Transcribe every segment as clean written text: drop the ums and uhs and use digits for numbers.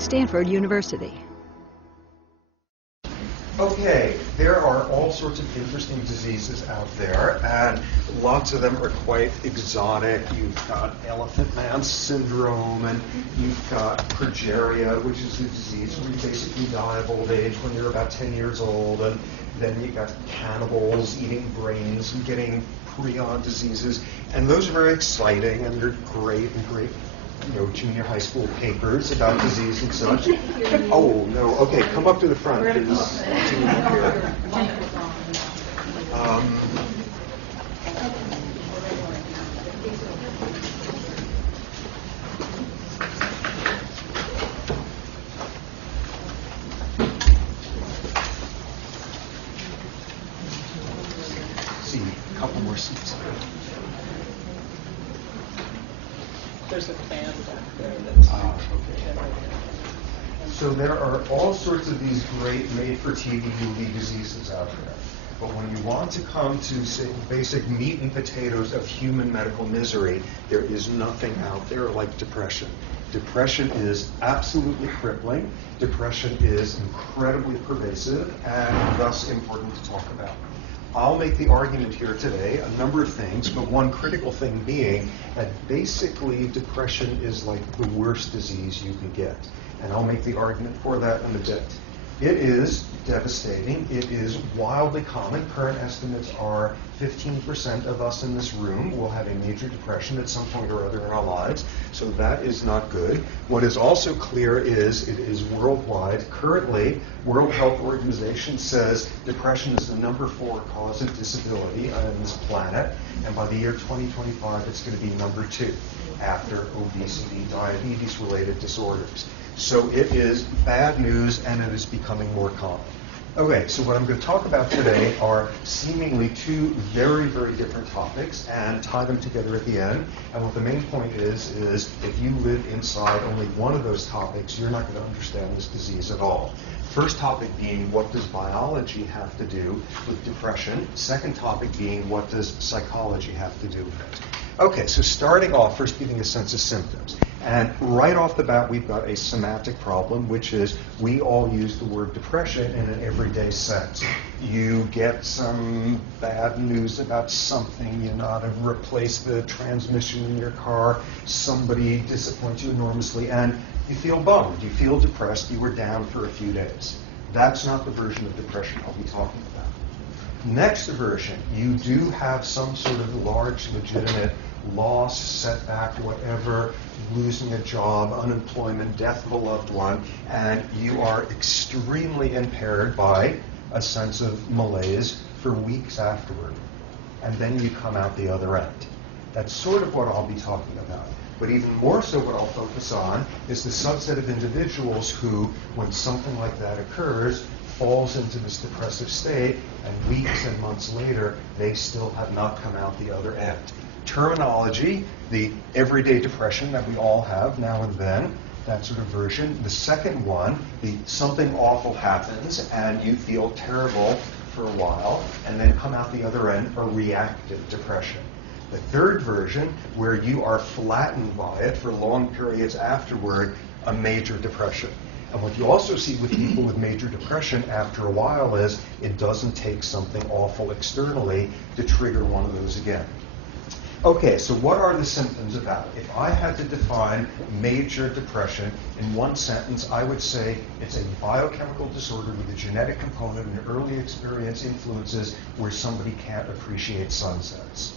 Stanford University. Okay, there are all sorts of interesting diseases out there, and lots of them are quite exotic. You've got elephant man syndrome, and you've got progeria, which is a disease where you basically die of old age when you're about 10 years old, and then you've got cannibals eating brains and getting prion diseases, and those are very exciting, and they're great, junior high school papers about disease and such. Oh, no. Okay, come up to the front. There's two here. See, a couple more seats here. There's a fan back there that's okay. So there are all sorts of these great made-for-TV movie diseases out there. But when you want to come to, say, basic meat and potatoes of human medical misery, there is nothing out there like depression. Depression is absolutely crippling. Depression is incredibly pervasive and thus important to talk about. I'll make the argument here today, a number of things, but one critical thing being that basically depression is like the worst disease you can get. And I'll make the argument for that in a bit. It is devastating. It is wildly common. Current estimates are 15% of us in this room will have a major depression at some point or other in our lives. So that is not good. What is also clear is it is worldwide. Currently, World Health Organization says depression is the #4 cause of disability on this planet. And by the year 2025, it's going to be #2 after obesity, diabetes-related disorders. So it is bad news, and it is becoming more common. Okay, so what I'm going to talk about today are seemingly two very, very different topics and tie them together at the end. And what the main point is if you live inside only one of those topics, you're not going to understand this disease at all. First topic being, what does biology have to do with depression? Second topic being, what does psychology have to do with it? Okay, so starting off, first giving a sense of symptoms. And right off the bat, we've got a semantic problem, which is we all use the word depression in an everyday sense. You get some bad news about something, you know how to replace the transmission in your car, somebody disappoints you enormously, and you feel bummed, you feel depressed, you were down for a few days. That's not the version of depression I'll be talking about. Next version, you do have some sort of large, legitimate loss, setback, whatever, losing a job, unemployment, death of a loved one, and you are extremely impaired by a sense of malaise for weeks afterward. And then you come out the other end. That's sort of what I'll be talking about. But even more so what I'll focus on is the subset of individuals who, when something like that occurs, falls into this depressive state, and weeks and months later, they still have not come out the other end. Terminology, the everyday depression that we all have now and then, that sort of version. The second one, the something awful happens and you feel terrible for a while and then come out the other end, a reactive depression. The third version, where you are flattened by it for long periods afterward, a major depression. And what you also see with people with major depression after a while is it doesn't take something awful externally to trigger one of those again. Okay, so what are the symptoms about it? If I had to define major depression in one sentence, I would say it's a biochemical disorder with a genetic component and early experience influences where somebody can't appreciate sunsets.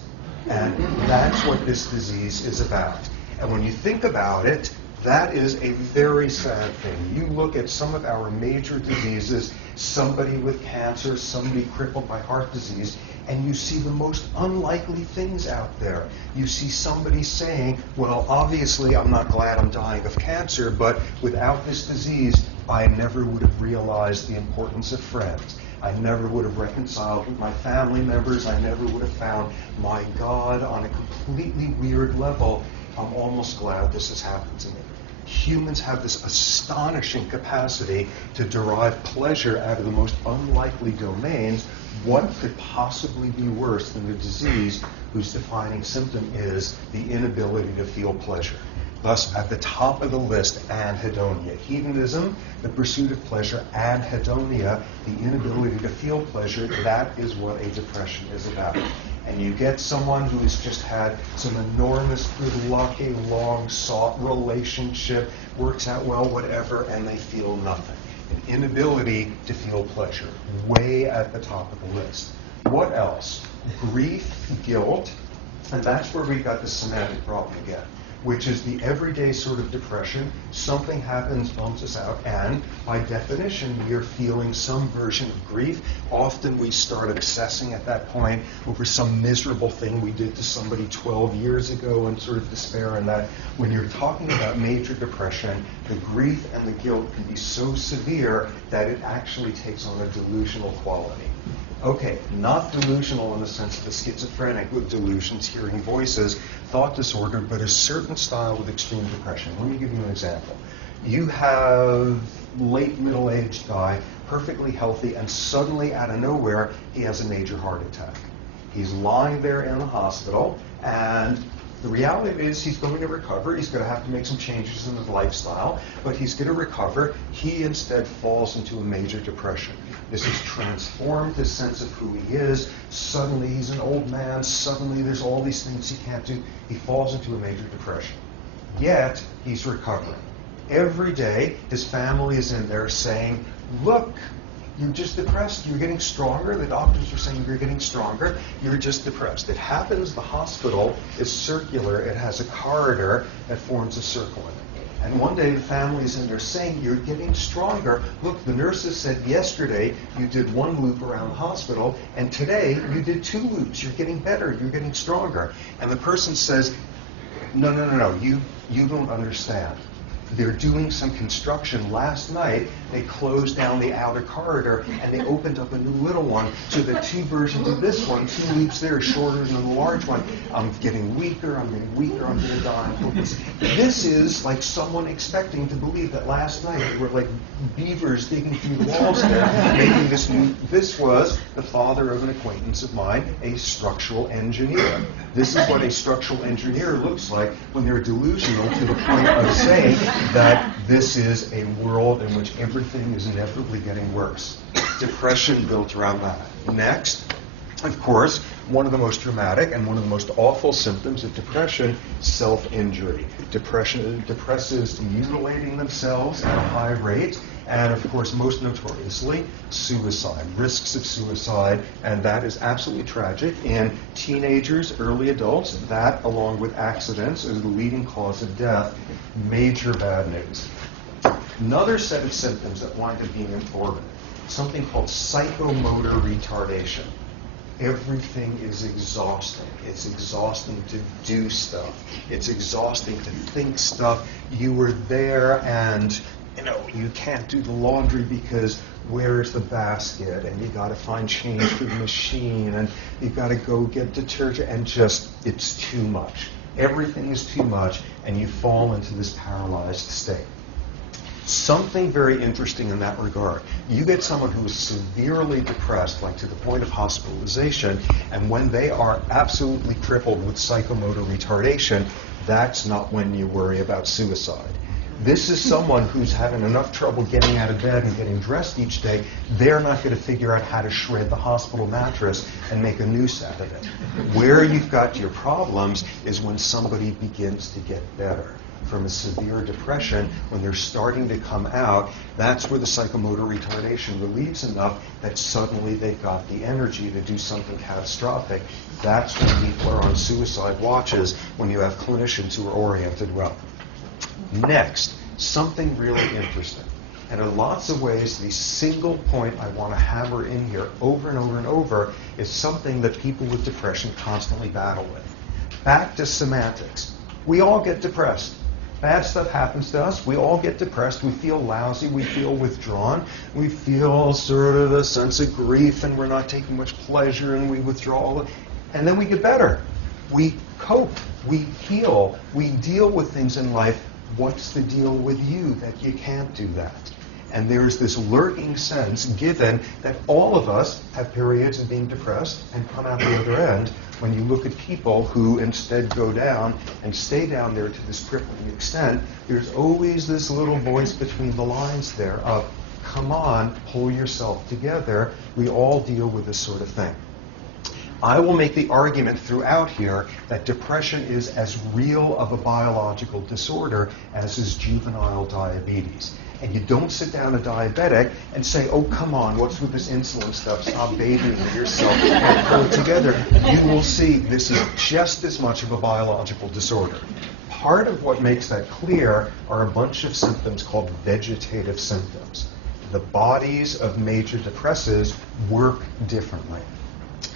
And that's what this disease is about. And when you think about it, that is a very sad thing. You look at some of our major diseases, somebody with cancer, somebody crippled by heart disease, and you see the most unlikely things out there. You see somebody saying, well, obviously I'm not glad I'm dying of cancer, but without this disease, I never would have realized the importance of friends. I never would have reconciled with my family members. I never would have found my God on a completely weird level. I'm almost glad this has happened to me. Humans have this astonishing capacity to derive pleasure out of the most unlikely domains. What could possibly be worse than a disease whose defining symptom is the inability to feel pleasure? Thus, at the top of the list, anhedonia. Hedonism, the pursuit of pleasure, anhedonia, the inability to feel pleasure, that is what a depression is about. And you get someone who has just had some enormous good luck, a long-sought relationship, works out well, whatever, and they feel nothing. An inability to feel pleasure, way at the top of the list. What else? Grief, guilt, and that's where we got the semantic problem again, which is the everyday sort of depression. Something happens, bumps us out, and by definition, we are feeling some version of grief. Often we start obsessing at that point over some miserable thing we did to somebody 12 years ago and sort of despair in that. When you're talking about major depression, the grief and the guilt can be so severe that it actually takes on a delusional quality. Okay, not delusional in the sense of a schizophrenic with delusions, hearing voices, thought disorder, but a certain style of extreme depression. Let me give you an example. You have late middle-aged guy, perfectly healthy, and suddenly out of nowhere, he has a major heart attack. He's lying there in the hospital, and the reality is he's going to recover. He's going to have to make some changes in his lifestyle, but he's going to recover. He instead falls into a major depression. This has transformed his sense of who he is. Suddenly he's an old man. Suddenly there's all these things he can't do. He falls into a major depression. Yet he's recovering. Every day his family is in there saying, look, you're just depressed. You're getting stronger. The doctors are saying you're getting stronger. You're just depressed. It happens the hospital is circular. It has a corridor that forms a circle in it. And one day the family is in there saying, you're getting stronger. Look, the nurses said yesterday you did 1 loop around the hospital, and today you did 2 loops. You're getting better. You're getting stronger. And the person says, no, you don't understand. They're doing some construction. Last night, they closed down the outer corridor, and they opened up a new little one, so that 2 versions of this one, 2 loops there, shorter than the large one. I'm getting weaker, I'm going to die. This is like someone expecting to believe that last night they were like beavers digging through the walls there, making this new. This was the father of an acquaintance of mine, a structural engineer. This is what a structural engineer looks like when they're delusional to the point of saying that this is a world in which everything is inevitably getting worse. Depression built around that. Next, of course, one of the most dramatic and one of the most awful symptoms of depression, self-injury. Depressives mutilating themselves at a high rate, and of course, most notoriously, suicide, risks of suicide, and that is absolutely tragic. In teenagers, early adults, that, along with accidents, is the leading cause of death. Major bad news. Another set of symptoms that wind up being important, something called psychomotor retardation. Everything is exhausting. It's exhausting to do stuff. It's exhausting to think stuff. You were there and you can't do the laundry because where's the basket? And you got to find change for the machine, and you got to go get detergent, and just, it's too much. Everything is too much, and you fall into this paralyzed state. Something very interesting in that regard. You get someone who is severely depressed, like to the point of hospitalization, and when they are absolutely crippled with psychomotor retardation, that's not when you worry about suicide. This is someone who's having enough trouble getting out of bed and getting dressed each day. They're not going to figure out how to shred the hospital mattress and make a noose out of it. Where you've got your problems is when somebody begins to get better from a severe depression, when they're starting to come out. That's where the psychomotor retardation relieves enough that suddenly they've got the energy to do something catastrophic. That's when people are on suicide watches, when you have clinicians who are oriented well. Next, something really interesting. And in lots of ways, the single point I want to hammer in here over and over and over is something that people with depression constantly battle with. Back to semantics. We all get depressed. Bad stuff happens to us. We all get depressed. We feel lousy. We feel withdrawn. We feel sort of a sense of grief, and we're not taking much pleasure, and we withdraw. And then we get better. We cope. We heal. We deal with things in life. What's the deal with you that you can't do that? And there's this lurking sense, given that all of us have periods of being depressed and come out the other end, when you look at people who instead go down and stay down there to this crippling extent, there's always this little voice between the lines there of, come on, pull yourself together. We all deal with this sort of thing. I will make the argument throughout here that depression is as real of a biological disorder as is juvenile diabetes. And you don't sit down a diabetic and say, oh, come on, what's with this insulin stuff? Stop bathing yourself and pull it together. You will see this is just as much of a biological disorder. Part of what makes that clear are a bunch of symptoms called vegetative symptoms. The bodies of major depressives work differently.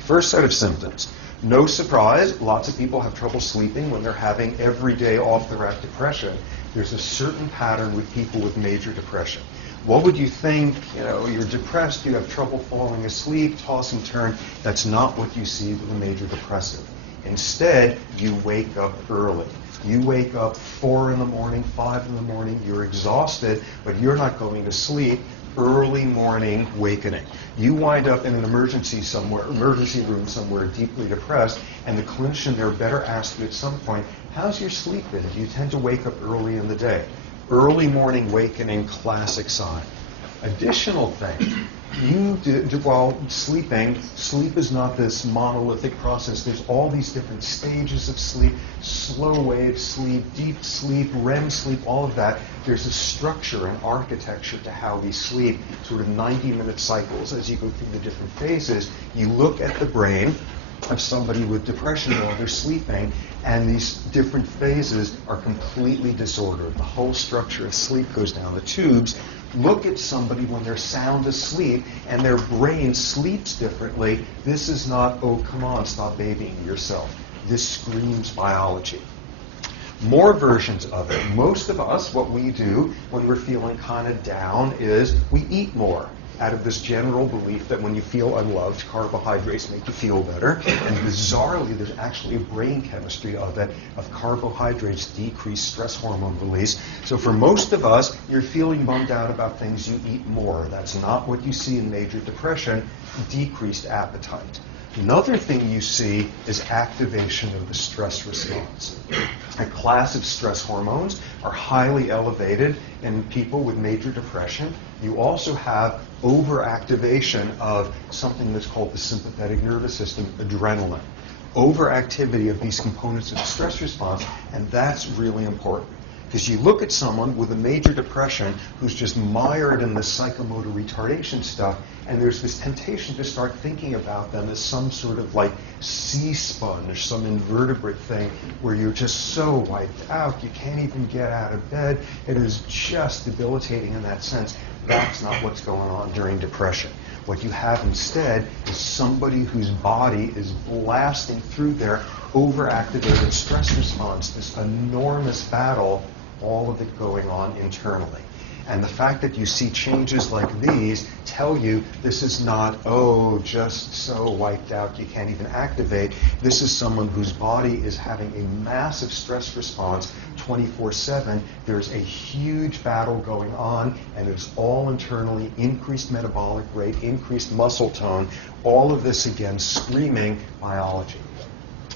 First set of symptoms. No surprise, lots of people have trouble sleeping when they're having everyday off-the-rack depression. There's a certain pattern with people with major depression. What would you think? You're depressed, you have trouble falling asleep, toss and turn. That's not what you see with a major depressive. Instead, you wake up early. You wake up 4 in the morning, 5 in the morning, you're exhausted, but you're not going to sleep. Early morning awakening. You wind up in an emergency room somewhere, deeply depressed, and the clinician there better ask you at some point, how's your sleep been? Do you tend to wake up early in the day? Early morning awakening, classic sign. Additional thing, while sleeping, sleep is not this monolithic process. There's all these different stages of sleep, slow wave sleep, deep sleep, REM sleep, all of that. There's a structure and architecture to how we sleep, sort of 90-minute cycles as you go through the different phases. You look at the brain of somebody with depression while they're sleeping, and these different phases are completely disordered. The whole structure of sleep goes down the tubes. Look at somebody when they're sound asleep and their brain sleeps differently. This is not, oh, come on, stop babying yourself. This screams biology. More versions of it. Most of us, what we do when we're feeling kind of down is we eat more, out of this general belief that when you feel unloved, carbohydrates make you feel better. And bizarrely, there's actually a brain chemistry of it, of carbohydrates decrease stress hormone release. So for most of us, you're feeling bummed out about things, you eat more. That's not what you see in major depression, decreased appetite. Another thing you see is activation of the stress response. A class of stress hormones are highly elevated in people with major depression. You also have overactivation of something that's called the sympathetic nervous system, adrenaline. Overactivity of these components of the stress response, and that's really important. Because you look at someone with a major depression who's just mired in this psychomotor retardation stuff, and there's this temptation to start thinking about them as some sort of like sea sponge, some invertebrate thing where you're just so wiped out, you can't even get out of bed. It is just debilitating in that sense. That's not what's going on during depression. What you have instead is somebody whose body is blasting through their overactivated stress response, this enormous battle, all of it going on internally. And the fact that you see changes like these tell you this is not, oh, just so wiped out you can't even activate. This is someone whose body is having a massive stress response 24/7. There's a huge battle going on, and it's all internally, increased metabolic rate, increased muscle tone, all of this, again, screaming biology.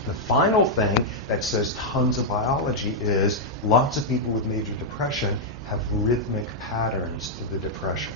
The final thing that says tons of biology is lots of people with major depression have rhythmic patterns to the depression.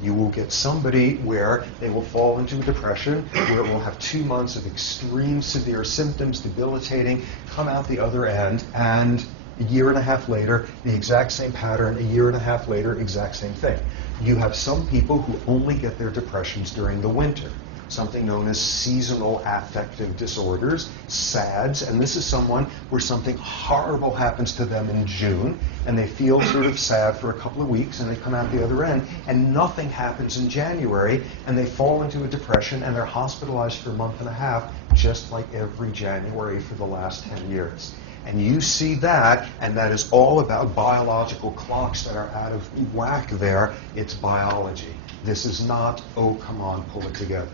You will get somebody where they will fall into a depression, where it will have 2 months of extreme severe symptoms, debilitating, come out the other end, and a year and a half later, the exact same pattern, a year and a half later, exact same thing. You have some people who only get their depressions during the winter. Something known as seasonal affective disorders, SADS, and this is someone where something horrible happens to them in June, and they feel sort of sad for a couple of weeks, and they come out the other end, and nothing happens in January, and they fall into a depression, and they're hospitalized for a month and a half, just like every January for the last 10 years. And you see that, and that is all about biological clocks that are out of whack there. It's biology. This is not, oh, come on, pull it together.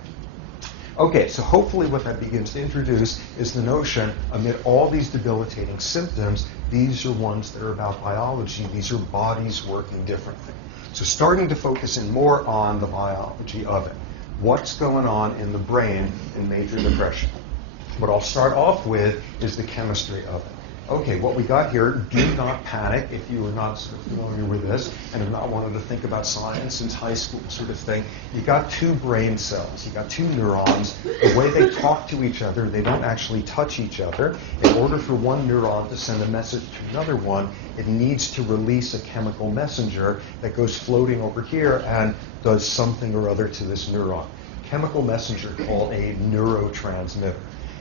Okay, so hopefully what that begins to introduce is the notion, amid all these debilitating symptoms, these are ones that are about biology. These are bodies working differently. So starting to focus in more on the biology of it. What's going on in the brain in major depression? What I'll start off with is the chemistry of it. Okay, what we got here, do not panic if you are not sort of familiar with this and have not wanted to think about science since high school sort of thing. You got two brain cells, you got two neurons. The way they talk to each other, they don't actually touch each other. In order for one neuron to send a message to another one, it needs to release a chemical messenger that goes floating over here and does something or other to this neuron. Chemical messenger called a neurotransmitter.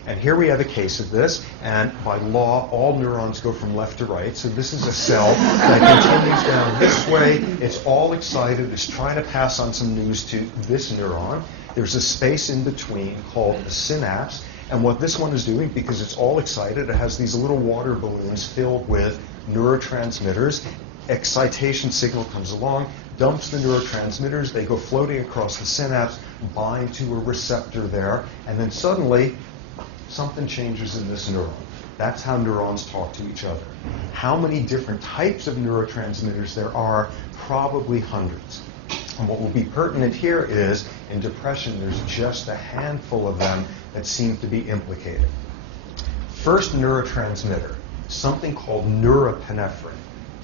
And here we have a case of this, and by law, all neurons go from left to right. So this is a cell that continues down this way. It's all excited. It's trying to pass on some news to this neuron. There's a space in between called the synapse. And what this one is doing, because it's all excited, it has these little water balloons filled with neurotransmitters. Excitation signal comes along, dumps the neurotransmitters. They go floating across the synapse, bind to a receptor there, and then suddenly, something changes in this neuron. That's how neurons talk to each other. How many different types of neurotransmitters there are? Probably hundreds. And what will be pertinent here is, in depression, there's just a handful of them that seem to be implicated. First neurotransmitter, something called norepinephrine.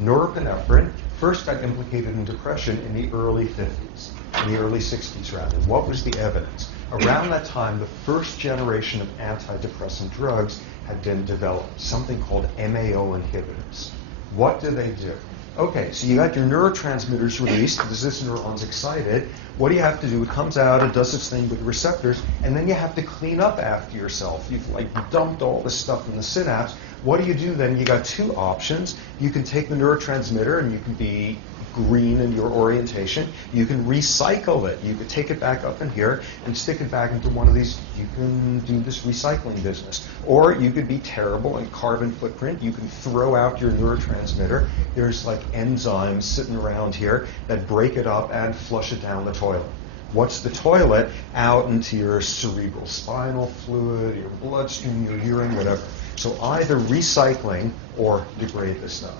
Norepinephrine first got implicated in depression in the early 50s, in the early 60s rather. What was the evidence? Around that time, the first generation of antidepressant drugs had been developed, something called MAO inhibitors. What do they do? Okay, so you got your neurotransmitters released, this neuron's excited. What do you have to do? It comes out, it does its thing with the receptors, and then you have to clean up after yourself. You've dumped all this stuff in the synapse. What do you do then? You got two options. You can take the neurotransmitter and you can be green in your orientation. You can recycle it. You could take it back up in here and stick it back into one of these. You can do this recycling business. Or you could be terrible and carbon footprint. You can throw out your neurotransmitter. There's enzymes sitting around here that break it up and flush it down the toilet. What's the toilet? Out into your cerebral spinal fluid, your bloodstream, your urine, whatever. So either recycling or degrade this stuff.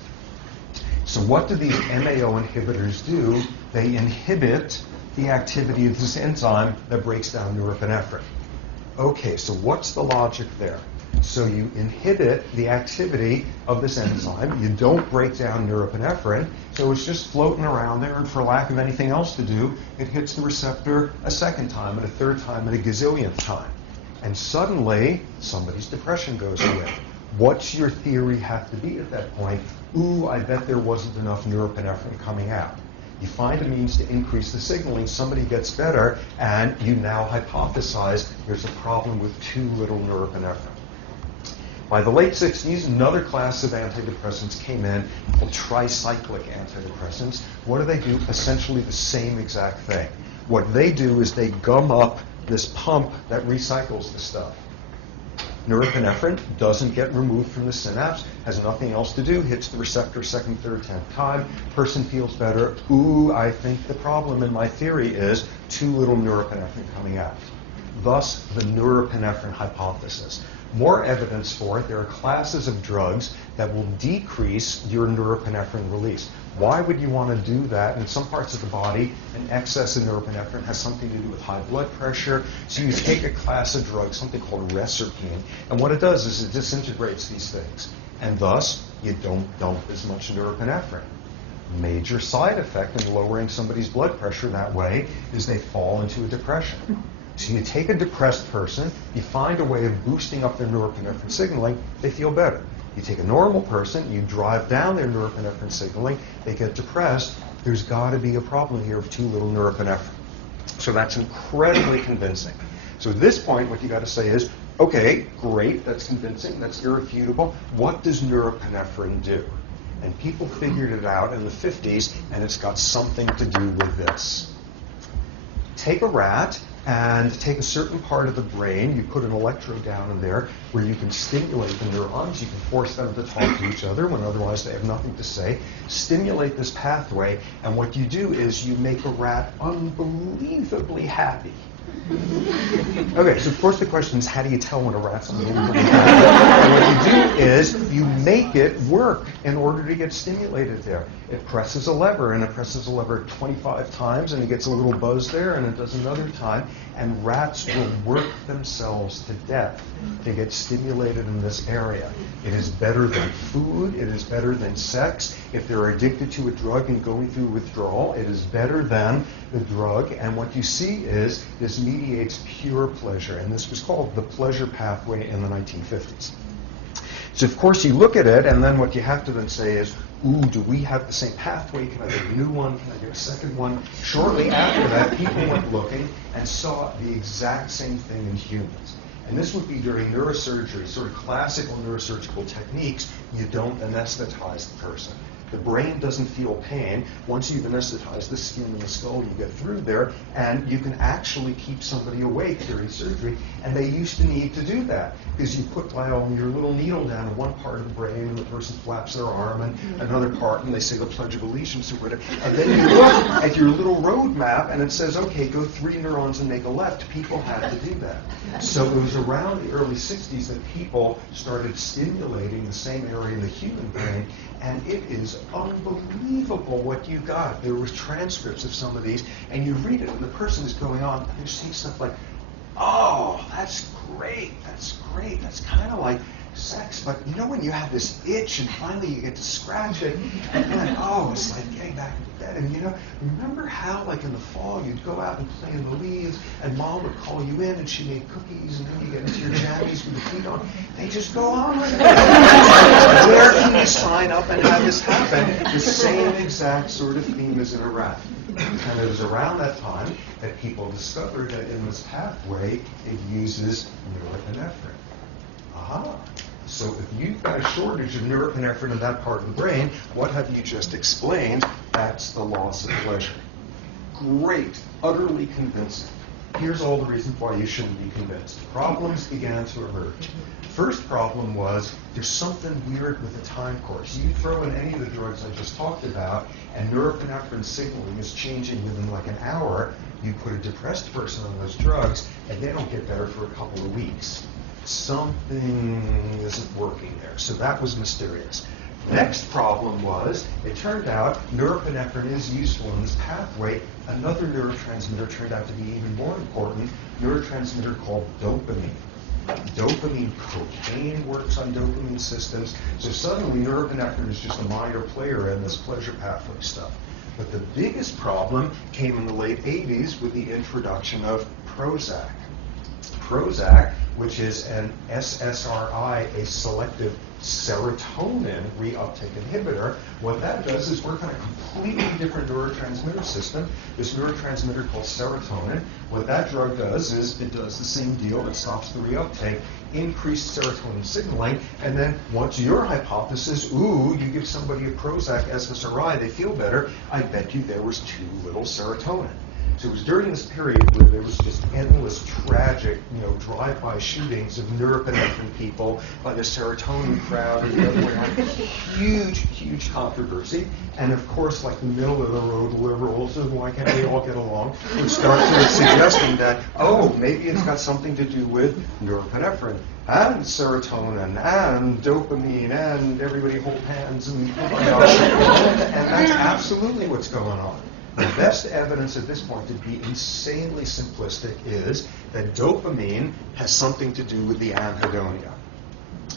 So what do these MAO inhibitors do? They inhibit the activity of this enzyme that breaks down norepinephrine. Okay, so what's the logic there? So you inhibit the activity of this enzyme. You don't break down norepinephrine, so it's just floating around there, and for lack of anything else to do, it hits the receptor a second time, and a third time, and a gazillionth time. And suddenly, somebody's depression goes away. What's your theory have to be at that point? Ooh, I bet there wasn't enough norepinephrine coming out. You find a means to increase the signaling, somebody gets better, and you now hypothesize there's a problem with too little norepinephrine. By the late 60s, another class of antidepressants came in called tricyclic antidepressants. What do? Essentially the same exact thing. What they do is they gum up this pump that recycles the stuff. Norepinephrine doesn't get removed from the synapse, has nothing else to do, hits the receptor second, third, 10th time, person feels better. Ooh, I think the problem in my theory is too little norepinephrine coming out. Thus, the norepinephrine hypothesis. More evidence for it, there are classes of drugs that will decrease your norepinephrine release. Why would you want to do that? In some parts of the body, an excess of norepinephrine has something to do with high blood pressure. So you take a class of drugs, something called reserpine, and what it does is it disintegrates these things. And thus, you don't dump as much norepinephrine. Major side effect in lowering somebody's blood pressure that way is they fall into a depression. So you take a depressed person, you find a way of boosting up their norepinephrine signaling, they feel better. You take a normal person, you drive down their norepinephrine signaling, they get depressed. There's got to be a problem here of too little norepinephrine. So that's incredibly convincing. So at this point, what you got to say is, okay, great, that's convincing, that's irrefutable. What does norepinephrine do? And people figured it out in the 50s, and it's got something to do with this. Take a rat and take a certain part of the brain, you put an electrode down in there where you can stimulate the neurons, you can force them to talk to each other when otherwise they have nothing to say, stimulate this pathway, and what you do is you make a rat unbelievably happy. Okay, so of course the question is, how do you tell when a rat's unbelievably happy? And what you do is you make it work in order to get stimulated there. It presses a lever, and it presses a lever 25 times, and it gets a little buzz there, and it does another time, and rats will work themselves to death to get stimulated in this area. It is better than food. It is better than sex. If they're addicted to a drug and going through withdrawal, it is better than the drug. And what you see is this mediates pure pleasure, and this was called the pleasure pathway in the 1950s. So, of course, you look at it, and then what you have to then say is, ooh, do we have the same pathway? Can I get a new one? Can I get a second one? Shortly after that, people went looking and saw the exact same thing in humans. And this would be during neurosurgery, sort of classical neurosurgical techniques. You don't anesthetize the person. The brain doesn't feel pain. Once you've anesthetized the skin and the skull, you get through there, and you can actually keep somebody awake during surgery. And they used to need to do that because you put your little needle down in one part of the brain, and the person flaps their arm, and another part, and they say the Pledge of Allegiance or whatever. And then you look at your little road map, and it says, okay, go 3 neurons and make a left. People had to do that. So it was around the early 60s that people started stimulating the same area in the human brain, and it is unbelievable what you got. There was transcripts of some of these, and you read it, and the person is going on, and they're saying stuff like, oh, that's great, that's kind of like sex, but you know when you have this itch and finally you get to scratch it, and then, oh, it's like getting back into bed. And you know, remember how like in the fall you'd go out and play in the leaves, and mom would call you in and she made cookies, and then you get into your jammies with the feet on. They just go on like that. Where can you sign up and have this happen? The same exact sort of theme as in a rat. And it was around that time that people discovered that in this pathway it uses norepinephrine. Aha. So if you've got a shortage of norepinephrine in that part of the brain, what have you just explained? That's the loss of pleasure. Great. Utterly convincing. Here's all the reasons why you shouldn't be convinced. Problems began to emerge. First problem was there's something weird with the time course. You throw in any of the drugs I just talked about, and norepinephrine signaling is changing within like an hour. You put a depressed person on those drugs, and they don't get better for a couple of weeks. Something isn't working there. So that was mysterious. Next problem was, it turned out norepinephrine is useful in this pathway. Another neurotransmitter turned out to be even more important, neurotransmitter called dopamine. Dopamine, cocaine works on dopamine systems. So suddenly norepinephrine is just a minor player in this pleasure pathway stuff. But the biggest problem came in the late 80s with the introduction of Prozac. Prozac, which is an SSRI, a selective serotonin reuptake inhibitor. What that does is work on a completely different neurotransmitter system, this neurotransmitter called serotonin. What that drug does is it does the same deal. It stops the reuptake, increased serotonin signaling, and then what's your hypothesis? Ooh, you give somebody a Prozac SSRI, they feel better. I bet you there was too little serotonin. So it was during this period where there was just endless tragic, drive-by shootings of norepinephrine people by the serotonin crowd and the other way around. Huge, huge controversy. And of course, like the middle-of-the-road liberals, and why can't we all get along, would start sort of suggesting that, oh, maybe it's got something to do with norepinephrine and serotonin and dopamine and everybody hold hands and that's absolutely what's going on. The best evidence at this point, to be insanely simplistic, is that dopamine has something to do with the anhedonia,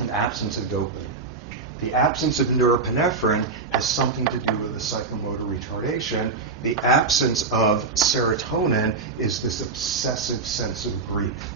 an absence of dopamine. The absence of norepinephrine has something to do with the psychomotor retardation. The absence of serotonin is this obsessive sense of grief.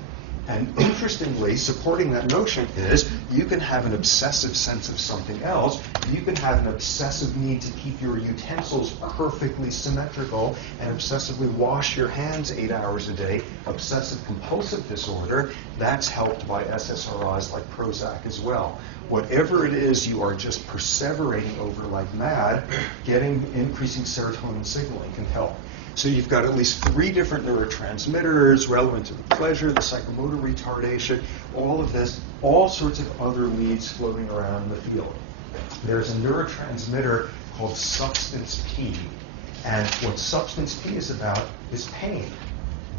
And interestingly, supporting that notion is you can have an obsessive sense of something else. You can have an obsessive need to keep your utensils perfectly symmetrical and obsessively wash your hands 8 hours a day. Obsessive compulsive disorder, that's helped by SSRIs like Prozac as well. Whatever it is you are just perseverating over like mad, increasing serotonin signaling can help. So you've got at least 3 different neurotransmitters relevant to the pleasure, the psychomotor retardation, all of this, all sorts of other leads floating around in the field. There's a neurotransmitter called substance P. And what substance P is about is pain.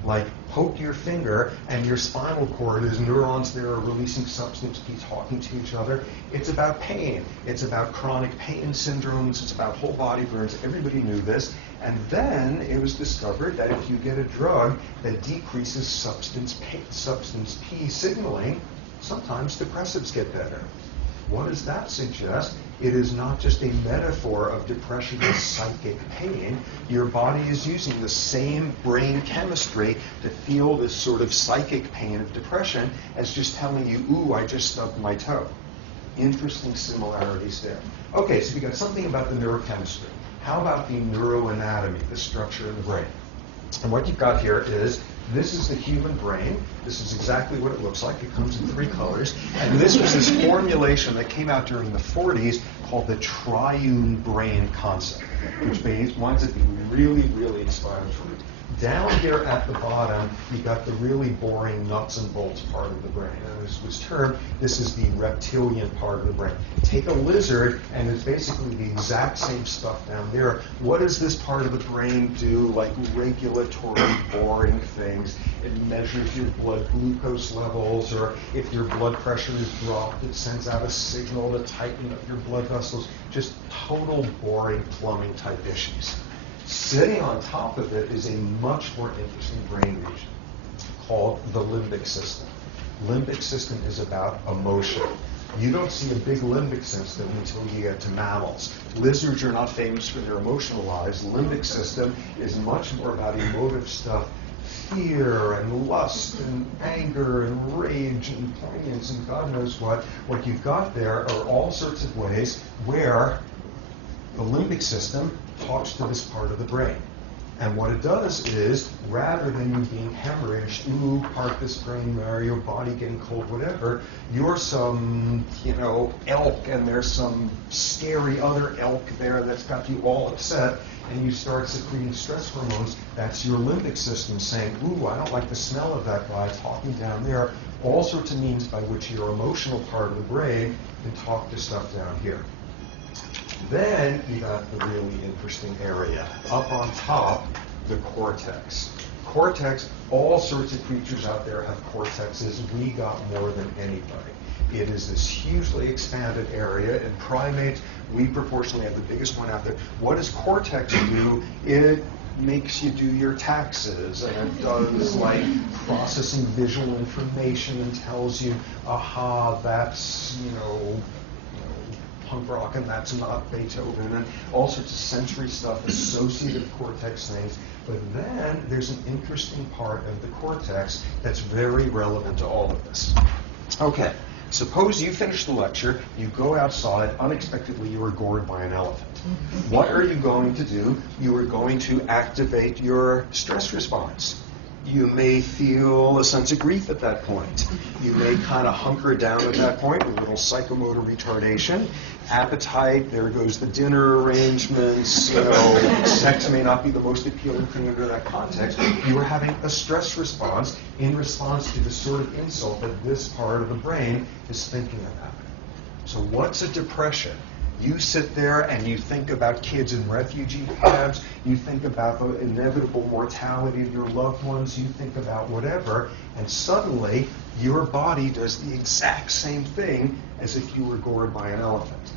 like poke your finger and your spinal cord, there's neurons there are releasing substance, be talking to each other. It's about pain. It's about chronic pain syndromes. It's about whole body burns. Everybody knew this. And then it was discovered that if you get a drug that decreases substance P signaling, sometimes depressives get better. What does that suggest? It is not just a metaphor of depression as psychic pain. Your body is using the same brain chemistry to feel this sort of psychic pain of depression as just telling you, ooh, I just stubbed my toe. Interesting similarities there. Okay, so we got something about the neurochemistry. How about the neuroanatomy, the structure of the brain? And what you've got here is, this is the human brain. This is exactly what it looks like. It comes in 3 colors. And this was this formulation that came out during the 40s called the triune brain concept, which winds up being really, really explanatory. Down here at the bottom, you got the really boring nuts and bolts part of the brain. And this was termed, this is the reptilian part of the brain. Take a lizard, and it's basically the exact same stuff down there. What does this part of the brain do? Like regulatory, boring things. It measures your blood glucose levels, or if your blood pressure is dropped, it sends out a signal to tighten up your blood vessels. Just total boring plumbing type issues. Sitting on top of it is a much more interesting brain region called the limbic system. Limbic system is about emotion. You don't see a big limbic system until you get to mammals. Lizards are not famous for their emotional lives. Limbic system is much more about emotive stuff, fear and lust and anger and rage and poignance and God knows what. What you've got there are all sorts of ways where the limbic system talks to this part of the brain. And what it does is, rather than you being hemorrhaged, ooh, part this brain matter, your body getting cold, whatever, you're some, elk, and there's some scary other elk there that's got you all upset, and you start secreting stress hormones. That's your limbic system saying, ooh, I don't like the smell of that guy talking down there. All sorts of means by which your emotional part of the brain can talk to stuff down here. Then you got the really interesting area. Up on top, the cortex. Cortex, all sorts of creatures out there have cortexes. We got more than anybody. It is this hugely expanded area. In primates, we proportionally have the biggest one out there. What does cortex do? It makes you do your taxes, and it does like processing visual information and tells you, aha, that's, punk rock, and that's not Beethoven, and all sorts of sensory stuff, associative cortex things. But then there's an interesting part of the cortex that's very relevant to all of this. Okay, suppose you finish the lecture, you go outside, unexpectedly you are gored by an elephant. What are you going to do? You are going to activate your stress response. You may feel a sense of grief at that point. You may kind of hunker down at that point, a little psychomotor retardation. Appetite, there goes the dinner arrangements, sex may not be the most appealing thing under that context. You are having a stress response in response to the sort of insult that this part of the brain is thinking about. So what's a depression? You sit there and you think about kids in refugee camps, you think about the inevitable mortality of your loved ones, you think about whatever, and suddenly your body does the exact same thing as if you were gored by an elephant.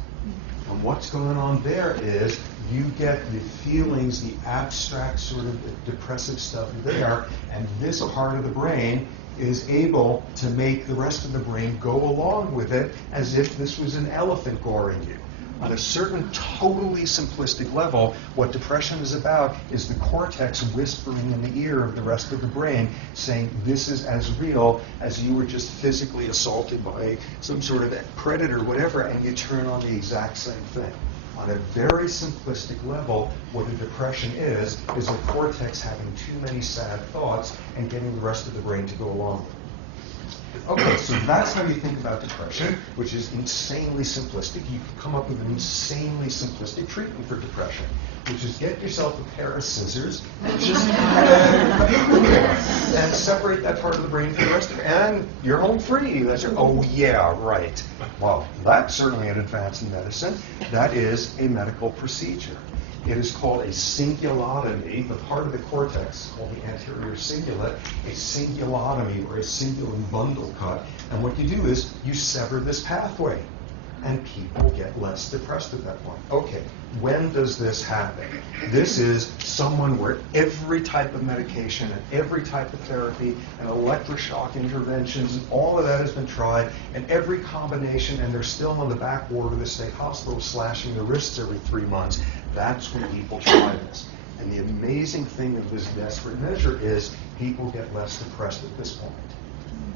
And what's going on there is you get the feelings, the abstract sort of depressive stuff there, and this part of the brain is able to make the rest of the brain go along with it as if this was an elephant goring you. On a certain totally simplistic level, what depression is about is the cortex whispering in the ear of the rest of the brain, saying this is as real as you were just physically assaulted by some sort of predator, whatever, and you turn on the exact same thing. On a very simplistic level, what a depression is a cortex having too many sad thoughts and getting the rest of the brain to go along with it. Okay, so that's how you think about depression, which is insanely simplistic. You can come up with an insanely simplistic treatment for depression, which is get yourself a pair of scissors and just and separate that part of the brain from the rest of it, and you're home free. That's your, oh yeah, right. Well, that's certainly an advance in medicine. That is a medical procedure. It is called a cingulotomy. The part of the cortex called the anterior cingulate, a cingulotomy or a cingulate bundle cut. And what you do is you sever this pathway, and people get less depressed at that point. Okay, when does this happen? This is someone where every type of medication and every type of therapy and electroshock interventions and all of that has been tried, and every combination, and they're still on the back ward of the state hospital slashing their wrists every 3 months. That's when people try this. And the amazing thing of this desperate measure is people get less depressed at this point.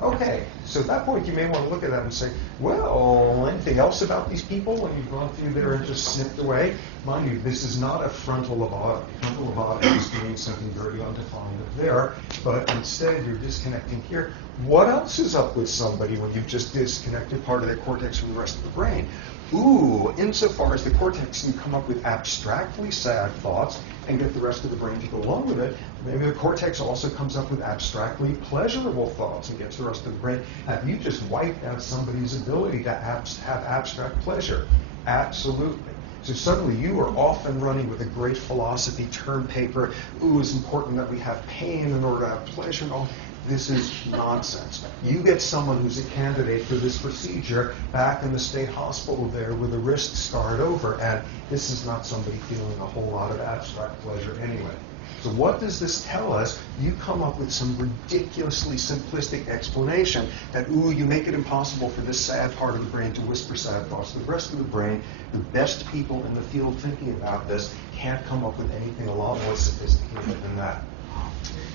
Okay, so at that point you may want to look at that and say, well, anything else about these people when you've gone through there and just snipped away? Mind you, this is not a frontal lobotomy. Frontal lobotomy is doing something very undefined up there, but instead you're disconnecting here. What else is up with somebody when you've just disconnected part of their cortex from the rest of the brain? Ooh, insofar as the cortex can come up with abstractly sad thoughts and get the rest of the brain to go along with it, maybe the cortex also comes up with abstractly pleasurable thoughts and gets the rest of the brain. Have you just wiped out somebody's ability to have abstract pleasure? Absolutely. So suddenly you are off and running with a great philosophy term paper. Ooh, it's important that we have pain in order to have pleasure and all. This is nonsense. You get someone who's a candidate for this procedure back in the state hospital there with a wrist scarred over, and this is not somebody feeling a whole lot of abstract pleasure anyway. So what does this tell us? You come up with some ridiculously simplistic explanation that, ooh, you make it impossible for this sad part of the brain to whisper sad thoughts to the rest of the brain. The best people in the field thinking about this can't come up with anything a lot more sophisticated than that.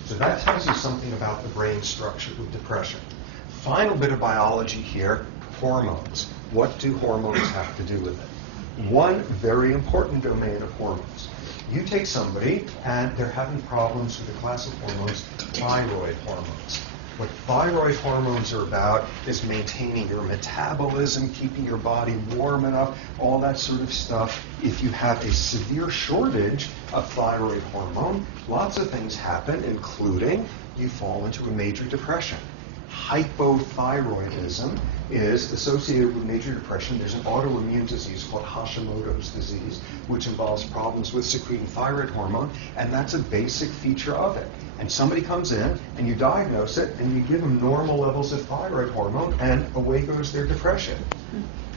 So that tells you something about the brain structure with depression. Final bit of biology here, hormones. What do hormones have to do with it? One very important domain of hormones. You take somebody and they're having problems with the class of hormones, thyroid hormones. What thyroid hormones are about is maintaining your metabolism, keeping your body warm enough, all that sort of stuff. If you have a severe shortage of thyroid hormone, lots of things happen, including you fall into a major depression. Hypothyroidism is associated with major depression. There's an autoimmune disease called Hashimoto's disease, which involves problems with secreting thyroid hormone, and that's a basic feature of it. And somebody comes in, and you diagnose it, and you give them normal levels of thyroid hormone, and away goes their depression.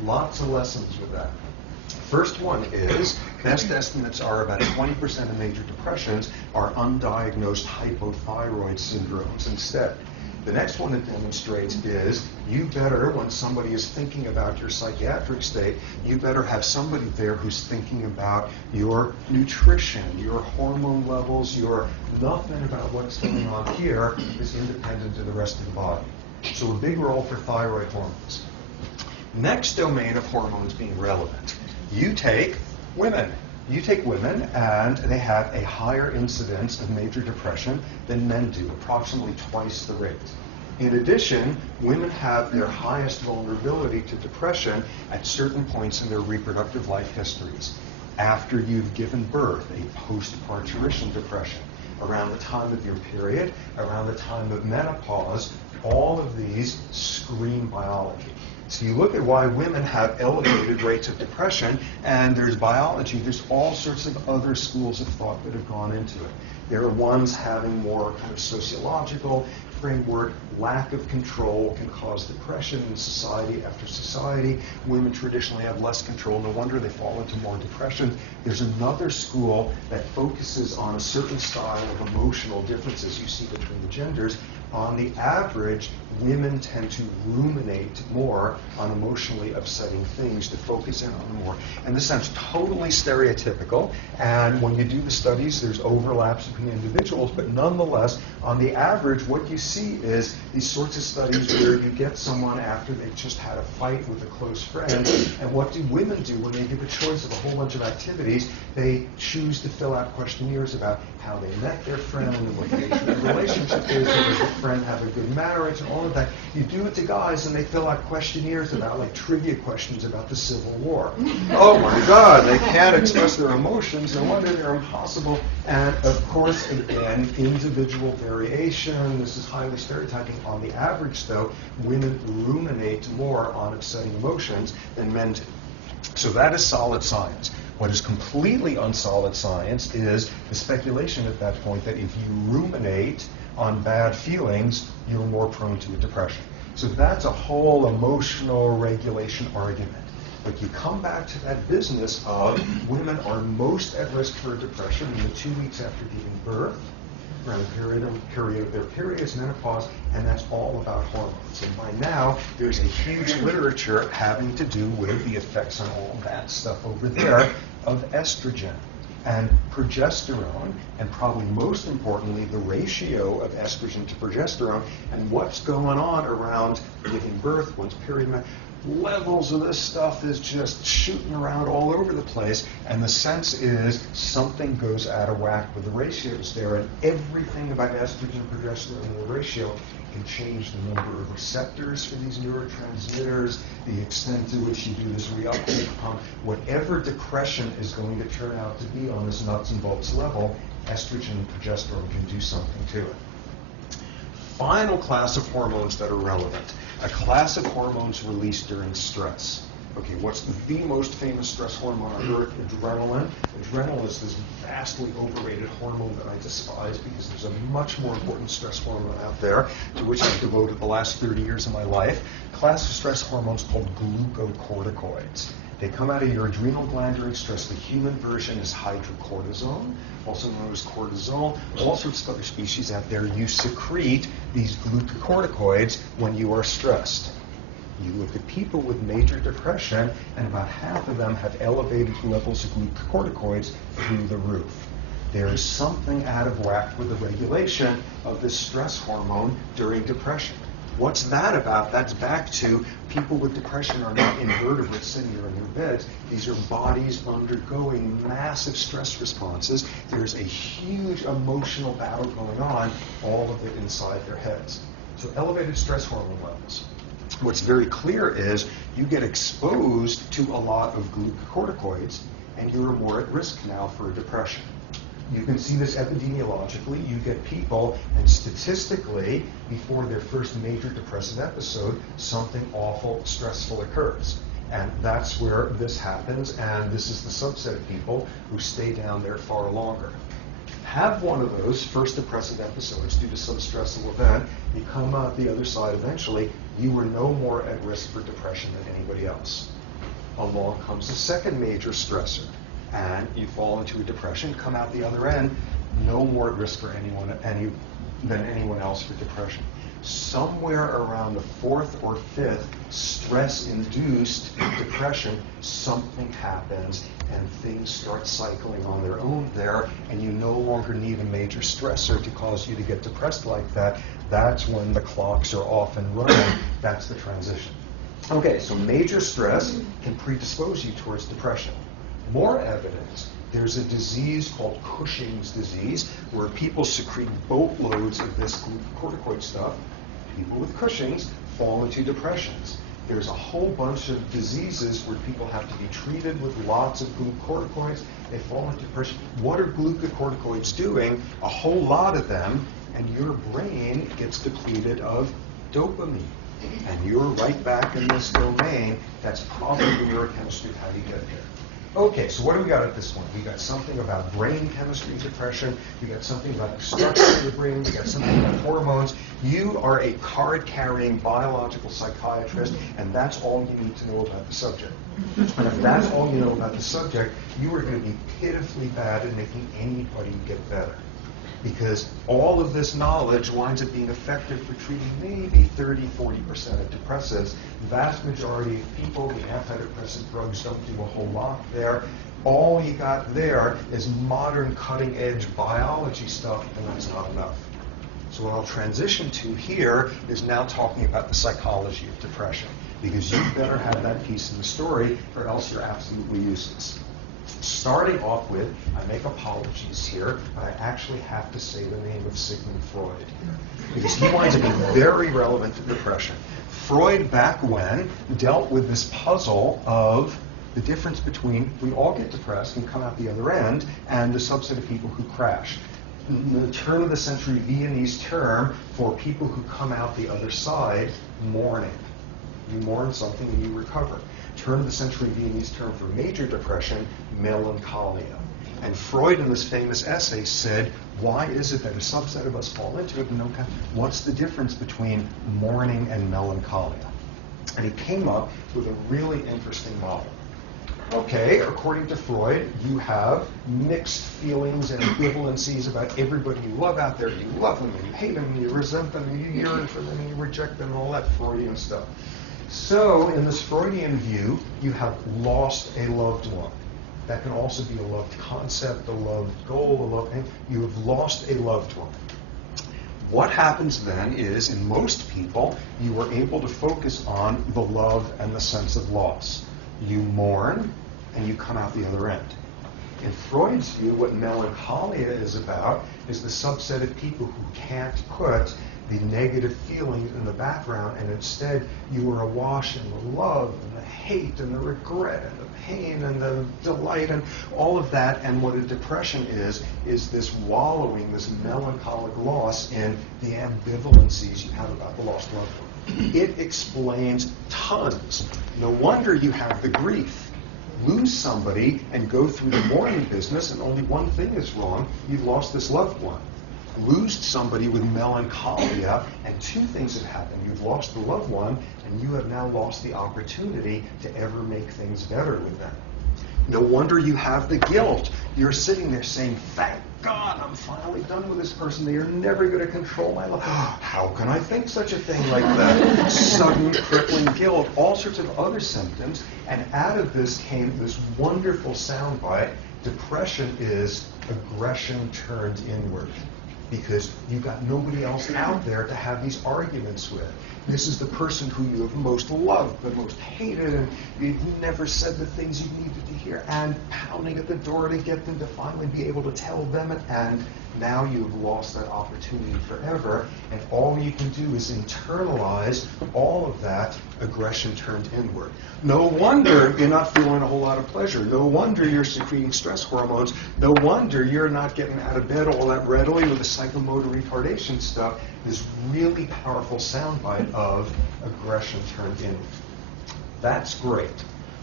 Lots of lessons with that. First one is, best estimates are about 20% of major depressions are undiagnosed hypothyroid syndromes instead. The next one it demonstrates is you better, when somebody is thinking about your psychiatric state, you better have somebody there who's thinking about your nutrition, your hormone levels, your nothing about what's going on here is independent of the rest of the body. So a big role for thyroid hormones. Next domain of hormones being relevant. You take women. You take women, and they have a higher incidence of major depression than men do, approximately twice the rate. In addition, women have their highest vulnerability to depression at certain points in their reproductive life histories. After you've given birth, a post-parturition depression, around the time of your period, around the time of menopause, all of these scream biology. So you look at why women have elevated rates of depression, and there's biology. There's all sorts of other schools of thought that have gone into it. There are ones having more kind of sociological framework. Lack of control can cause depression in society after society. Women traditionally have less control. No wonder they fall into more depression. There's another school that focuses on a certain style of emotional differences you see between the genders. On the average, women tend to ruminate more on emotionally upsetting things, to focus in on them more. And this sounds totally stereotypical, and when you do the studies, there's overlaps between individuals, but nonetheless, on the average, what you see is these sorts of studies where you get someone after they've just had a fight with a close friend, and what do women do when they give a choice of a whole bunch of activities? They choose to fill out questionnaires about how they met their friend, and what the nature of the relationship is, does the friend have a good marriage, and all of that. You do it to guys, and they fill out questionnaires about, like, trivia questions about the Civil War. Oh my God, they can't express their emotions, no wonder they're impossible. And of course, again, individual variation. This is highly stereotyping. On the average, though, women ruminate more on upsetting emotions than men do. So that is solid science. What is completely unsolid science is the speculation at that point that if you ruminate on bad feelings, you're more prone to a depression. So that's a whole emotional regulation argument. But you come back to that business of women are most at risk for depression in the 2 weeks after giving birth, around the period of their periods, menopause, and that's all about hormones. And by now, there's a huge literature having to do with the effects on all that stuff over there of estrogen and progesterone, and probably most importantly, the ratio of estrogen to progesterone and what's going on around giving birth, one's period. Levels of this stuff is just shooting around all over the place, and the sense is something goes out of whack with the ratios there, and everything about estrogen, progesterone, and the ratio can change the number of receptors for these neurotransmitters, the extent to which you do this reuptake upon whatever depression is going to turn out to be on this nuts and bolts level. Estrogen and progesterone can do something to it. Final class of hormones that are relevant. A class of hormones released during stress. Okay, what's the most famous stress hormone on earth? Adrenaline. Adrenaline is this vastly overrated hormone that I despise because there's a much more important stress hormone out there to which I've devoted the last 30 years of my life. A class of stress hormones called glucocorticoids. They come out of your adrenal gland during stress. The human version is hydrocortisone, also known as cortisol. All sorts of other species out there, you secrete these glucocorticoids when you are stressed. You look at people with major depression, and about half of them have elevated levels of glucocorticoids through the roof. There is something out of whack with the regulation of this stress hormone during depression. What's that about? That's back to people with depression are not invertebrates sitting there in their beds. These are bodies undergoing massive stress responses. There's a huge emotional battle going on, all of it inside their heads. So elevated stress hormone levels. What's very clear is you get exposed to a lot of glucocorticoids, and you're more at risk now for depression. You can see this epidemiologically. You get people, and statistically, before their first major depressive episode, something awful, stressful occurs. And that's where this happens, and this is the subset of people who stay down there far longer. Have one of those first depressive episodes due to some stressful event, you come out the other side eventually, you are no more at risk for depression than anybody else. Along comes a second major stressor, and you fall into a depression, come out the other end, no more at risk for than anyone else for depression. Somewhere around the fourth or fifth stress-induced depression, something happens and things start cycling on their own there, and you no longer need a major stressor to cause you to get depressed like that. That's when the clocks are off and running. That's the transition. Okay, so major stress can predispose you towards depression. More evidence, there's a disease called Cushing's disease, where people secrete boatloads of this glucocorticoid stuff. People with Cushing's fall into depressions. There's a whole bunch of diseases where people have to be treated with lots of glucocorticoids. They fall into depression. What are glucocorticoids doing? A whole lot of them, and your brain gets depleted of dopamine. And you're right back in this domain. That's probably the neurochemistry of how you get there. Okay, so what do we got at this point? We got something about brain chemistry depression. We got something about the structure of the brain. We got something about hormones. You are a card-carrying biological psychiatrist, and that's all you need to know about the subject. And if that's all you know about the subject, you are going to be pitifully bad at making anybody get better. Because all of this knowledge winds up being effective for treating maybe 30-40% of depressives. The vast majority of people, the antidepressant drugs don't do a whole lot there. All you got there is modern cutting-edge biology stuff, and that's not enough. So what I'll transition to here is now talking about the psychology of depression, because you better have that piece in the story, or else you're absolutely useless. Starting off with, I make apologies here, but I actually have to say the name of Sigmund Freud, because he winds up being very relevant to depression. Freud, back when, dealt with this puzzle of the difference between we all get depressed and come out the other end, and the subset of people who crash. The turn of the century Viennese term for people who come out the other side, mourning. You mourn something and you recover. turn of the century Viennese term for major depression, melancholia. And Freud, in this famous essay, said, why is it that a subset of us fall into it? What's the difference between mourning and melancholia? And he came up with a really interesting model. Okay, according to Freud, you have mixed feelings and ambivalencies about everybody you love out there. You love them, and you hate them, and you resent them, and you yearn for them, and you reject them, and all that Freudian stuff. So, in this Freudian view, you have lost a loved one. That can also be a loved concept, a loved goal, you have lost a loved one. What happens then is, in most people, you are able to focus on the love and the sense of loss. You mourn, and you come out the other end. In Freud's view, what melancholia is about is the subset of people who can't put the negative feelings in the background, and instead you are awash in the love and the hate and the regret and the pain and the delight and all of that. And what a depression is this wallowing, this melancholic loss in the ambivalencies you have about the lost loved one. It explains tons. No wonder you have the grief. Lose somebody and go through the mourning business, and only one thing is wrong: you've lost this loved one. Lose somebody with melancholia, and two things have happened. You've lost the loved one, and you have now lost the opportunity to ever make things better with them. No wonder you have the guilt. You're sitting there saying, thank God, I'm finally done with this person. They are never going to control my life. How can I think such a thing like that? Sudden crippling guilt, all sorts of other symptoms. And out of this came this wonderful soundbite: depression is aggression turned inward. Because you've got nobody else out there to have these arguments with. This is the person who you have most loved but most hated, and you've never said the things you needed to hear, and pounding at the door to get them to finally be able to tell them it, and now you've lost that opportunity forever, and all you can do is internalize all of that aggression turned inward. No wonder you're not feeling a whole lot of pleasure. No wonder you're secreting stress hormones. No wonder you're not getting out of bed all that readily with the psychomotor retardation stuff. This really powerful soundbite of aggression turned inward. That's great.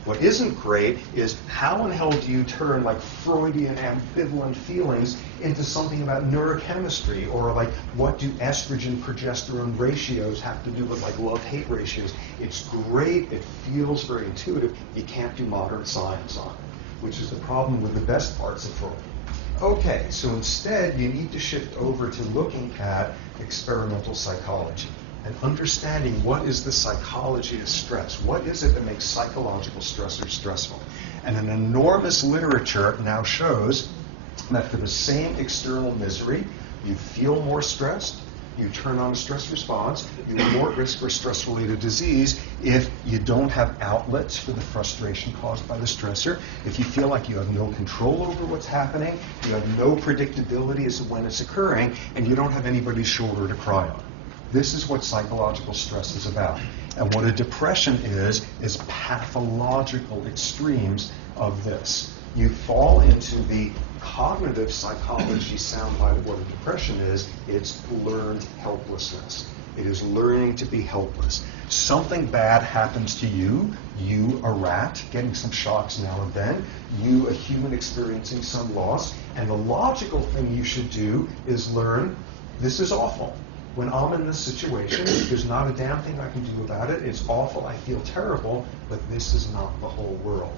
What isn't great is how in hell do you turn like Freudian ambivalent feelings into something about neurochemistry, or like what do estrogen progesterone ratios have to do with like love-hate ratios? It's great, it feels very intuitive. You can't do modern science on it, which is the problem with the best parts of Freud. Okay, so instead you need to shift over to looking at experimental psychology and understanding what is the psychology of stress. What is it that makes psychological stressors stressful? And an enormous literature now shows that for the same external misery, you feel more stressed, you turn on a stress response, you're more at risk for stress-related disease if you don't have outlets for the frustration caused by the stressor, if you feel like you have no control over what's happening, you have no predictability as to when it's occurring, and you don't have anybody's shoulder to cry on. This is what psychological stress is about. And what a depression is pathological extremes of this. You fall into the cognitive psychology soundbite of what a depression is. It's learned helplessness. It is learning to be helpless. Something bad happens to you, a rat, getting some shocks now and then, you, a human experiencing some loss, and the logical thing you should do is learn, this is awful. When I'm in this situation, there's not a damn thing I can do about it. It's awful, I feel terrible, but this is not the whole world.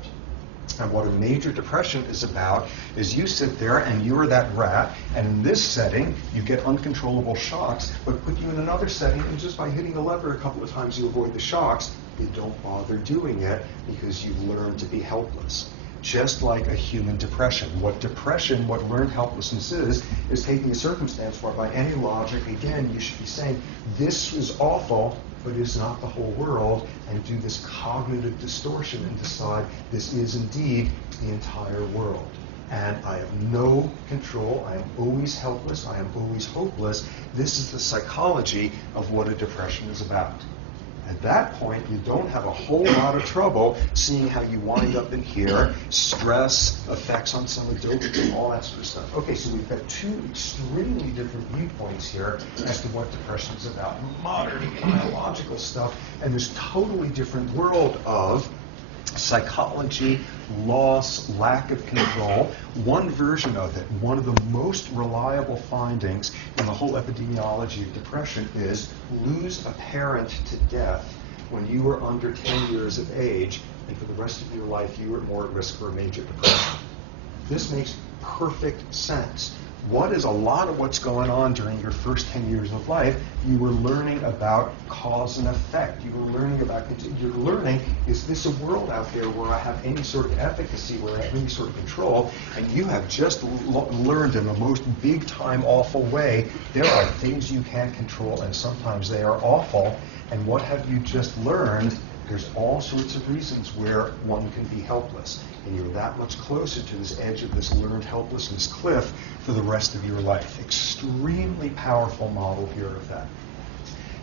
And what a major depression is about is you sit there and you're that rat, and in this setting, you get uncontrollable shocks, but put you in another setting, and just by hitting a lever a couple of times you avoid the shocks, you don't bother doing it because you've learned to be helpless. Just like a human depression. What learned helplessness is taking a circumstance where by any logic, again, you should be saying, this is awful, but it's not the whole world, and do this cognitive distortion and decide this is indeed the entire world. And I have no control, I am always helpless, I am always hopeless. This is the psychology of what a depression is about. At that point, you don't have a whole lot of trouble seeing how you wind up in here, stress, effects on some dopamine, all that sort of stuff. Okay, so we've got two extremely different viewpoints here as to what depression is about. Modern biological stuff, and this totally different world of Psychology, loss, lack of control. One version of it, one of the most reliable findings in the whole epidemiology of depression is lose a parent to death when you were under 10 years of age, and for the rest of your life you were more at risk for a major depression. This makes perfect sense. What is a lot of what's going on during your first 10 years of life? You were learning about cause and effect. You were learning about, you're learning, is this a world out there where I have any sort of efficacy, where I have any sort of control? And you have just learned in the most big time awful way, there are things you can't control and sometimes they are awful. And what have you just learned? There's all sorts of reasons where one can be helpless. And you're that much closer to this edge of this learned helplessness cliff for the rest of your life. Extremely powerful model here of that.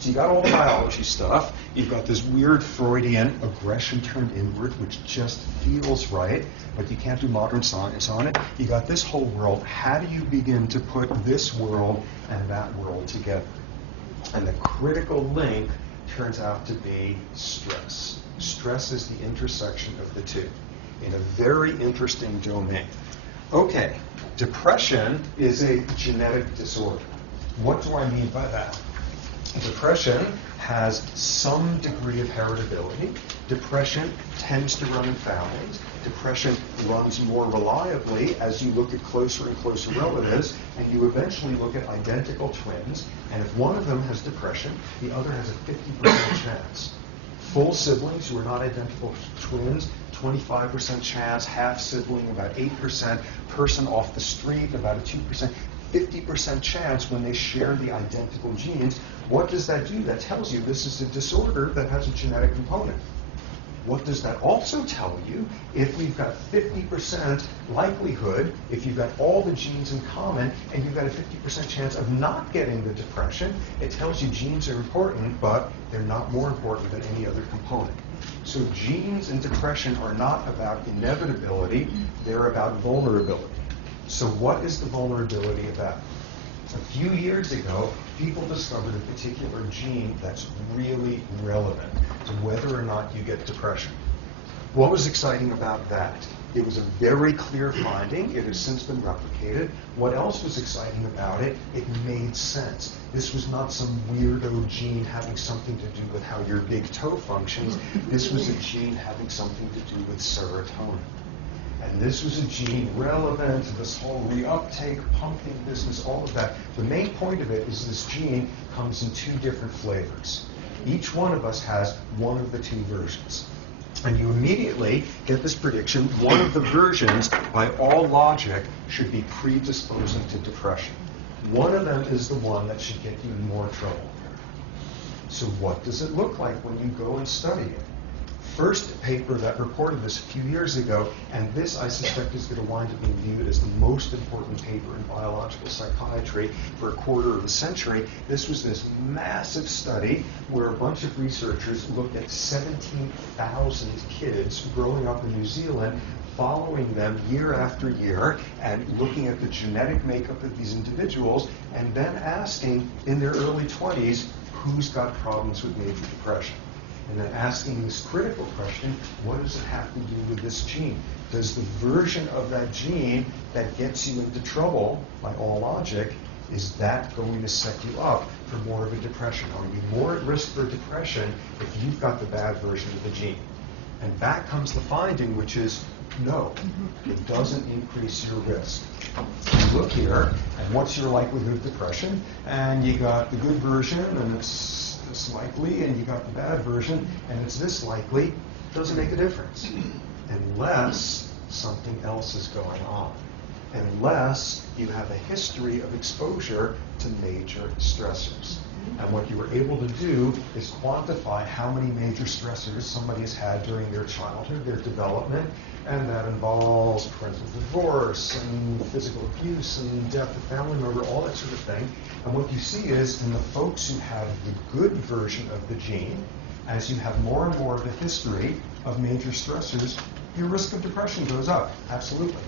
So you got all the biology stuff. You've got this weird Freudian aggression turned inward, which just feels right, but you can't do modern science on it. You got this whole world. How do you begin to put this world and that world together? And the critical link turns out to be stress. Stress is the intersection of the two in a very interesting domain. Okay, depression is a genetic disorder. What do I mean by that? Depression has some degree of heritability. Depression tends to run in families. Depression runs more reliably as you look at closer and closer relatives, and you eventually look at identical twins, and if one of them has depression, the other has a 50% chance. Full siblings who are not identical twins, 25% chance, half sibling, about 8%, person off the street, about a 2%, 50% chance when they share the identical genes. What does that do? That tells you this is a disorder that has a genetic component. What does that also tell you? If we've got 50% likelihood, if you've got all the genes in common, and you've got a 50% chance of not getting the depression, it tells you genes are important, but they're not more important than any other component. So genes in depression are not about inevitability, they're about vulnerability. So what is the vulnerability about? A few years ago, people discovered a particular gene that's really relevant to whether or not you get depression. What was exciting about that? It was a very clear finding. It has since been replicated. What else was exciting about it? It made sense. This was not some weirdo gene having something to do with how your big toe functions. This was a gene having something to do with serotonin. And this was a gene relevant to this whole reuptake, pumping business, all of that. The main point of it is this gene comes in two different flavors. Each one of us has one of the two versions. And you immediately get this prediction, one of the versions, by all logic, should be predisposing to depression. One of them is the one that should get you in more trouble. So what does it look like when you go and study it? First paper that reported this a few years ago, and this I suspect is going to wind up being viewed as the most important paper in biological psychiatry for a quarter of a century. This was this massive study where a bunch of researchers looked at 17,000 kids growing up in New Zealand, following them year after year and looking at the genetic makeup of these individuals, and then asking in their early 20s, who's got problems with major depression? And then asking this critical question, what does it have to do with this gene? Does the version of that gene that gets you into trouble, by all logic, is that going to set you up for more of a depression? Are you more at risk for depression if you've got the bad version of the gene? And back comes the finding, which is no, it doesn't increase your risk. Look here, and what's your likelihood of depression? And you got the good version, and it's this likely, and you got the bad version, and it's this likely. Doesn't make a difference unless something else is going on, unless you have a history of exposure to major stressors. And what you were able to do is quantify how many major stressors somebody has had during their childhood, their development, and that involves parental divorce and physical abuse and death of family member, all that sort of thing. And what you see is in the folks who have the good version of the gene, as you have more and more of a history of major stressors, your risk of depression goes up, absolutely.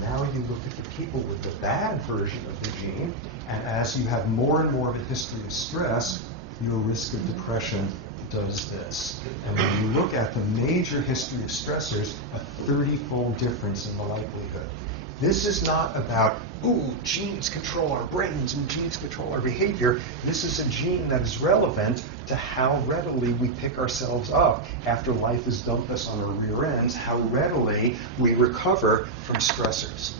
Now you look at the people with the bad version of the gene, and as you have more and more of a history of stress, your risk of depression does this. And when you look at the major history of stressors, a 30-fold difference in the likelihood. This is not about, ooh, genes control our brains and genes control our behavior. This is a gene that is relevant to how readily we pick ourselves up after life has dumped us on our rear ends, how readily we recover from stressors.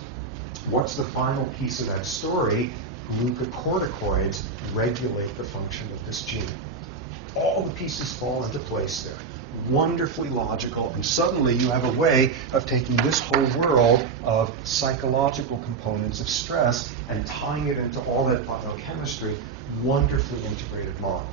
What's the final piece of that story? Glucocorticoids regulate the function of this gene. All the pieces fall into place there. Wonderfully logical, and suddenly you have a way of taking this whole world of psychological components of stress and tying it into all that biochemistry, wonderfully integrated model.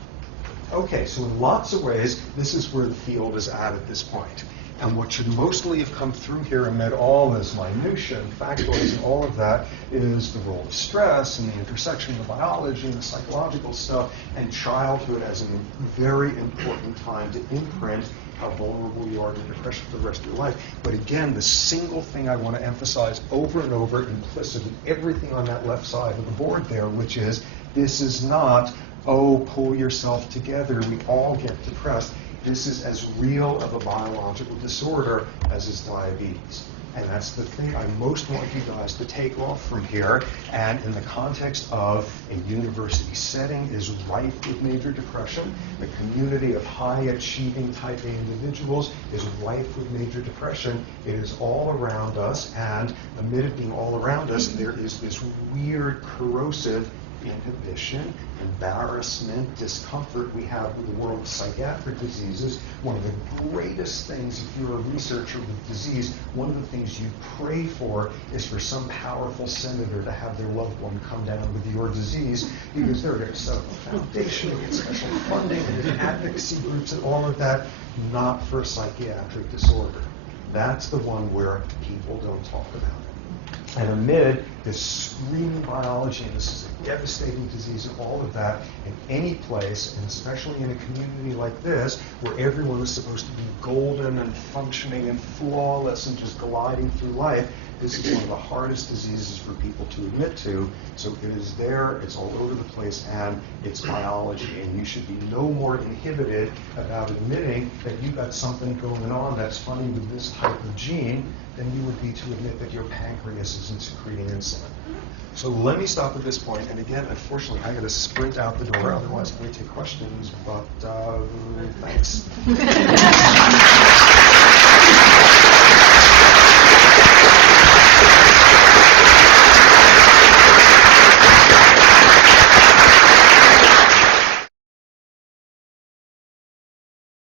Okay, so in lots of ways, this is where the field is at this point. And what should mostly have come through here amid all this minutia and factoids and all of that is the role of stress and the intersection of biology and the psychological stuff, and childhood as a very important time to imprint how vulnerable you are to depression for the rest of your life. But again, the single thing I want to emphasize over and over, implicit in everything on that left side of the board there, which is this is not, oh, pull yourself together, we all get depressed. This is as real of a biological disorder as is diabetes. And that's the thing I most want you guys to take off from here. And in the context of a university setting is rife with major depression. The community of high-achieving type A individuals is rife with major depression. It is all around us, and amid it being all around us, there is this weird, corrosive inhibition, embarrassment, discomfort we have with the world of psychiatric diseases. One of the greatest things, if you're a researcher with disease, one of the things you pray for is for some powerful senator to have their loved one come down with your disease, because they're going to set up a foundation, get special funding, and advocacy groups and all of that, not for a psychiatric disorder. That's the one where people don't talk about it. And amid this screaming biology, and this is a devastating disease and all of that, in any place, and especially in a community like this, where everyone is supposed to be golden and functioning and flawless and just gliding through life, this is one of the hardest diseases for people to admit to. So it is there, it's all over the place, and it's biology. And you should be no more inhibited about admitting that you've got something going on that's funny with this type of gene than you would be to admit that your pancreas isn't secreting insulin. So let me stop at this point. And again, unfortunately, I got to sprint out the door. Otherwise, I'm going to take questions. But thanks.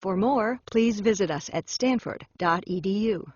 For more, please visit us at stanford.edu.